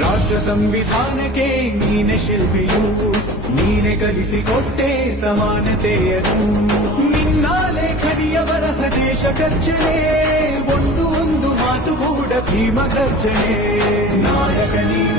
ರಾಷ್ಟ್ರ ಸಂವಿಧಾನಕ್ಕೆ ನೀನೆ ಶಿಲ್ಪಿಯು, ನೀನೆ ಕಲಿಸಿಕೊಟ್ಟೆ ಸಮಾನತೆಯನ್ನು. ನಿನ್ನ ಲೇಖನಿಯ ಬರಹ ದೇಶ ಗರ್ಜನೆ, ಒಂದು ಮಾತು ಕೂಡ ಭೀಮ ಗರ್ಜನೆ. ನಾಯಕ ನೀನು